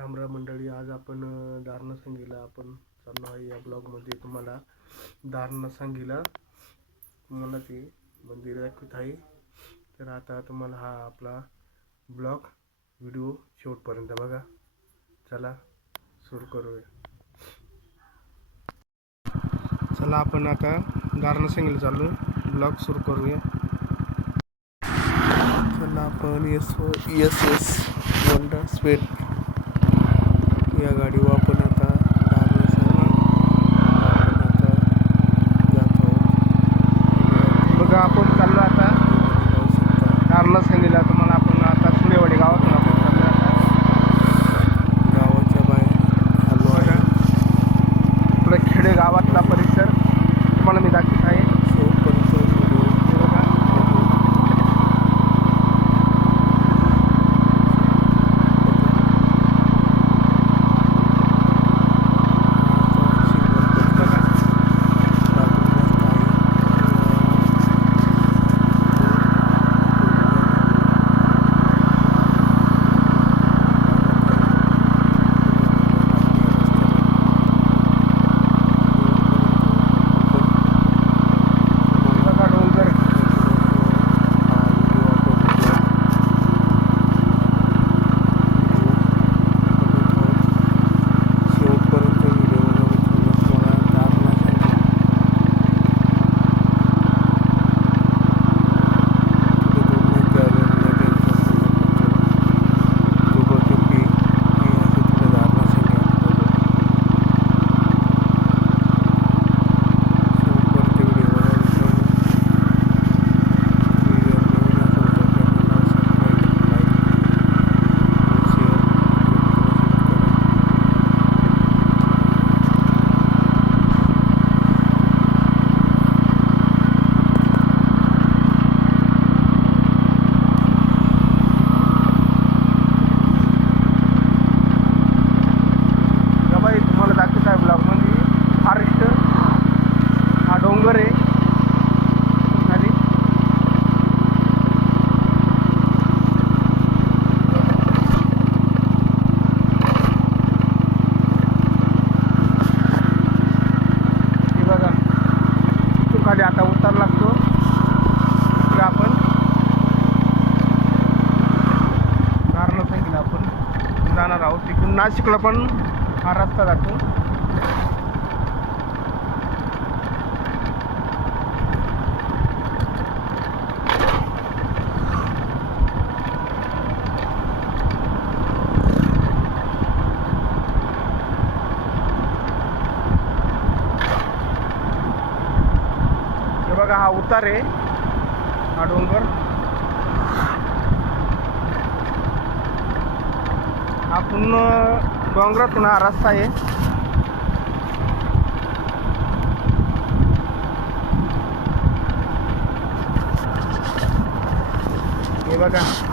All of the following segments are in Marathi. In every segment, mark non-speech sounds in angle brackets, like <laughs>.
रामराम मंडळी आज आपण धारणा दारणा सांगीला आपण चाललो आहे या ब्लॉगमध्ये. तुम्हाला दारणा सांगीला तुम्हाला ते मंदिर दाखवत आहे. तर आता तुम्हाला हा आपला ब्लॉग व्हिडिओ शेवटपर्यंत बघा. चला सुरू करूया. चला आपण आता दारणा सांगीला चालू. ब्लॉग सुरू करूया. चला आपण yes S S wonder sweat या गाडी नाशिकला पण हा रस्ता जातो. हे बघा हा उतार आहे हा डोंगर हा पूर्ण डोंगरातून हा रस्ता आहे. हे बघा.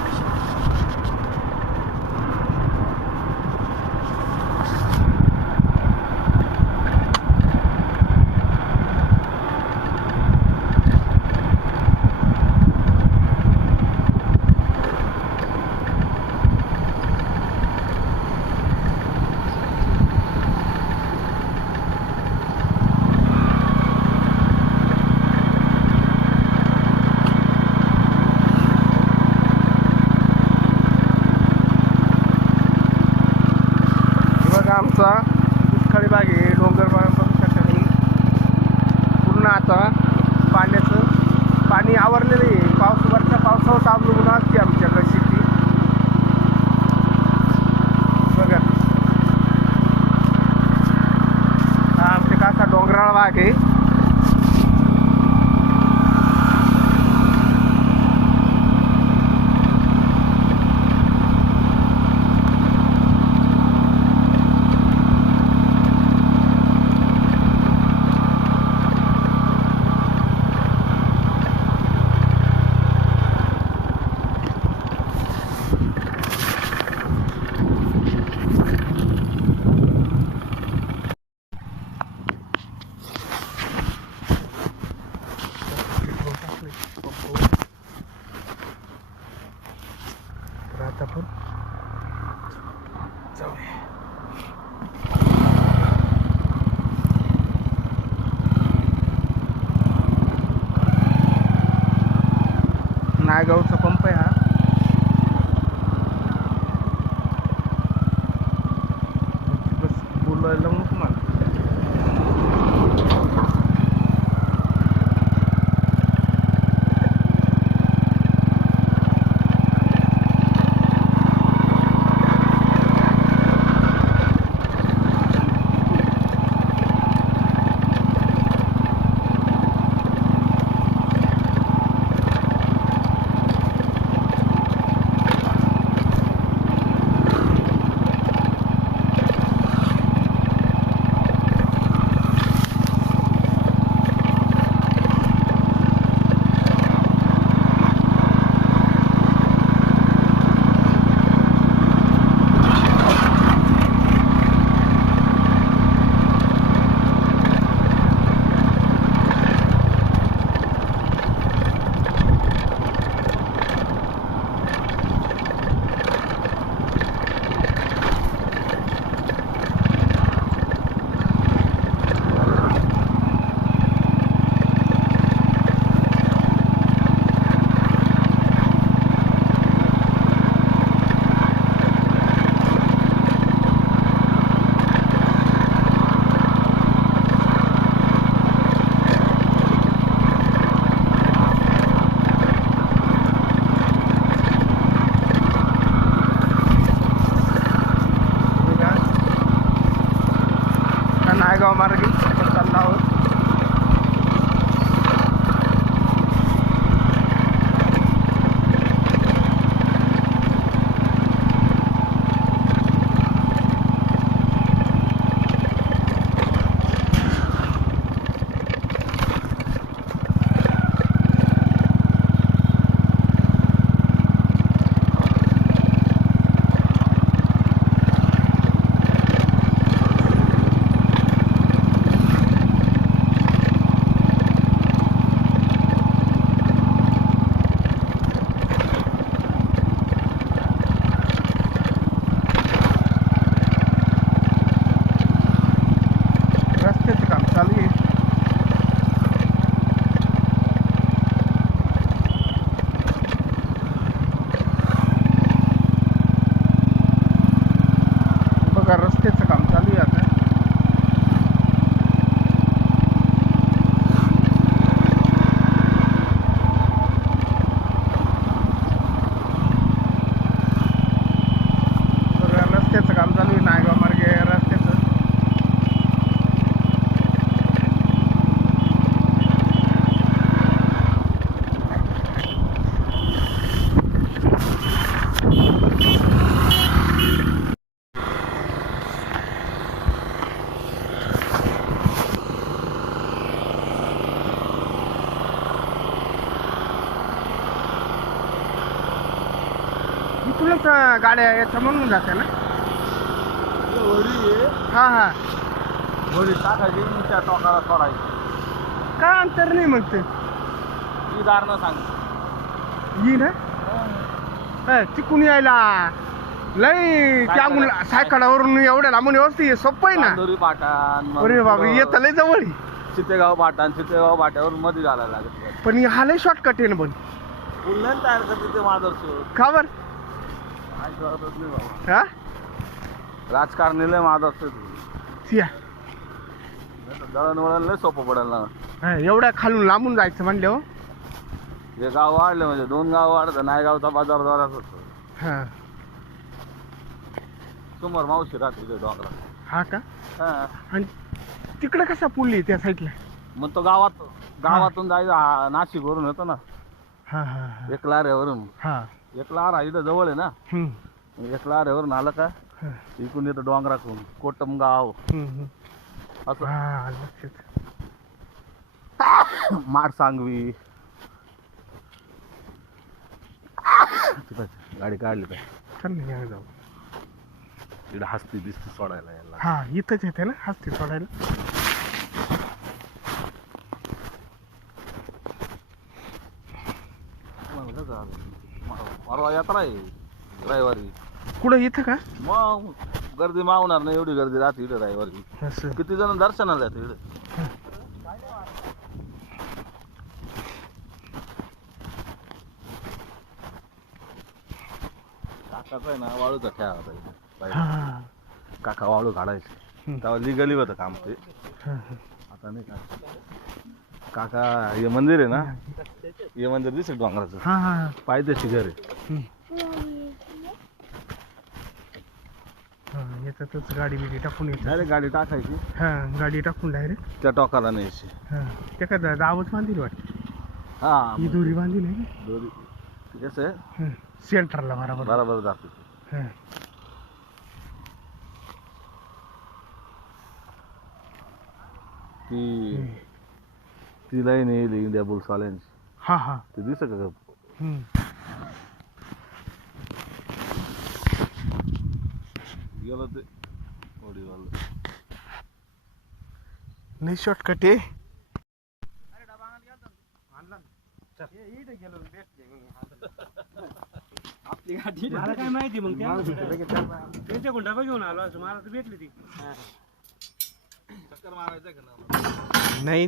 ba lang गाड्या याच्या म्हणून जाते ना? आहे. हा हा. होडी टाकायची आणि त्या टोकाला सोडायची. काय अंतर नाही मग ते? ती दारणं सांग. ही ना? तिकून यायला. लय त्यागून सायकडावरून एवढ्या लांबून व्यवस्थित सोपं आहे ना? पाटान अरे बाबा येत लय जवळ आहे. चितेगाव पाटान चितेगाव पाट्यावरून मध्ये घालायला लागत पण हा लय शॉर्टकट आहे ना पण. पूल नाही तयार करते ते मादरस का बर काय कळतच नाही बाबा हा? राजकारणी लय मादरस सिया. दळणवळण लय सोपं पडेल ना हा, एवढ्या खालून लांबून जायचं म्हणलं हो? हे गाव वाढले म्हणजे दोन गाव वाढतं नायगावचा बाजार जोरात होतो. हा. समोर मावशी राहते तिथे डोंगरा हा का? हा. आणि तिकडे कसा पूल आहे त्या साईडला मग तो गावात गावातून जायचं हा, नाशिकवरून येतो ना. हा हा हा. हा. एक लारा इथं जवळ आहे ना. हम्म, एक लाऱ्यावरून आलं का इकडून येतं डोंगराकडून कोटम गाव हम्म, हम्म. असं. हा लक्षात. माड सांगवी. तिथं गाडी काढली काय? चल ना या जाऊ. तिकडे हसती दिसती सोडायला यायला. हा इथंच येते ना हस्ती सोडायला मला कसं आलं? म- परवा यात्रा आहे. रविवारी. कुठं इथं का? मग गर्दी मावणार नाही एवढी गर्दी राहते इकडे रविवारी. असं. किती जण दर्शनाला येतात इकडे काकाचा आहे ना वाळूचा खेळ होता इथे. हा. काका वाळू काढायचे. तेव्हा लिगली होतं काम ते. हां हां. आता नाही का? काका हे मंदिर आहे ना? हे मंदिर दिसेल डोंगराचं. हां हां पायथ्याशी घर आहे. हां याच्यातच गाडी बिडी टाकून डायरेक्ट गाडी टाकायची. हां गाडी टाकून डायरेक्ट. त्या टोकाला न्यायची. हां. ते काय दा- बांधील वाटते? हा. ही दोरी बांधील आहे ना दोरी. ते कसं आहे? हां. सेंटरला बरोबर. बरोबर दाखवते हां. ती ती लाईन येईल इंडिया बुल्सवाल्यांची हां हां. ते दिसत का हम्म. गेलं ते. नाही शॉर्टकट आहे. मला काय माहिती मग त्यांच्या डबा घेऊन आलो असं मला तर भेटली ती. चक्कर मारायचं का नाही.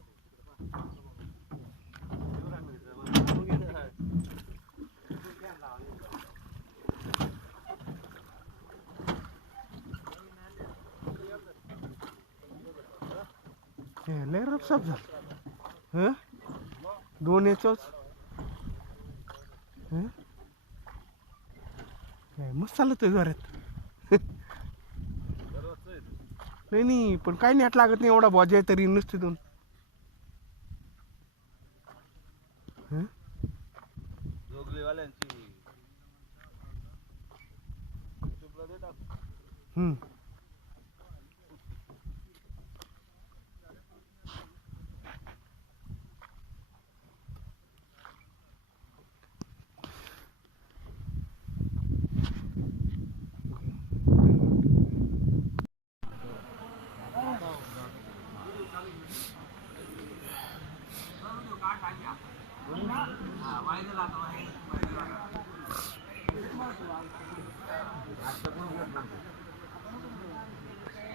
लय रपसाप झालं. हं? दोन याचंच हं? मस्त चाललं ते घरात. <laughs> नाही नाही पण काही नेट लागत नाही एवढा बॉज आहे तरी नुसते दोन.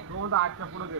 दोन आठच्या पुढे घे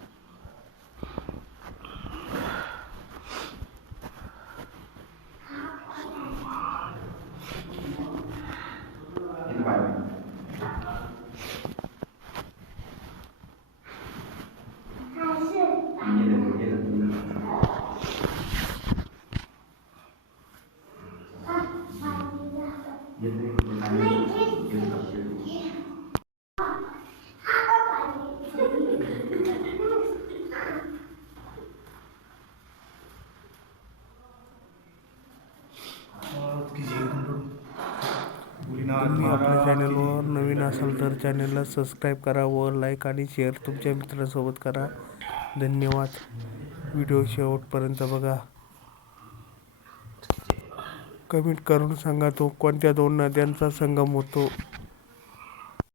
असाल तर चॅनलला सबस्क्राईब करा व लाईक आणि शेअर तुमच्या मित्रांसोबत करा. धन्यवाद. व्हिडिओ शेवटपर्यंत बघा. कमेंट करून सांगा तो कोणत्या दोन नद्यांचा संगम होतो?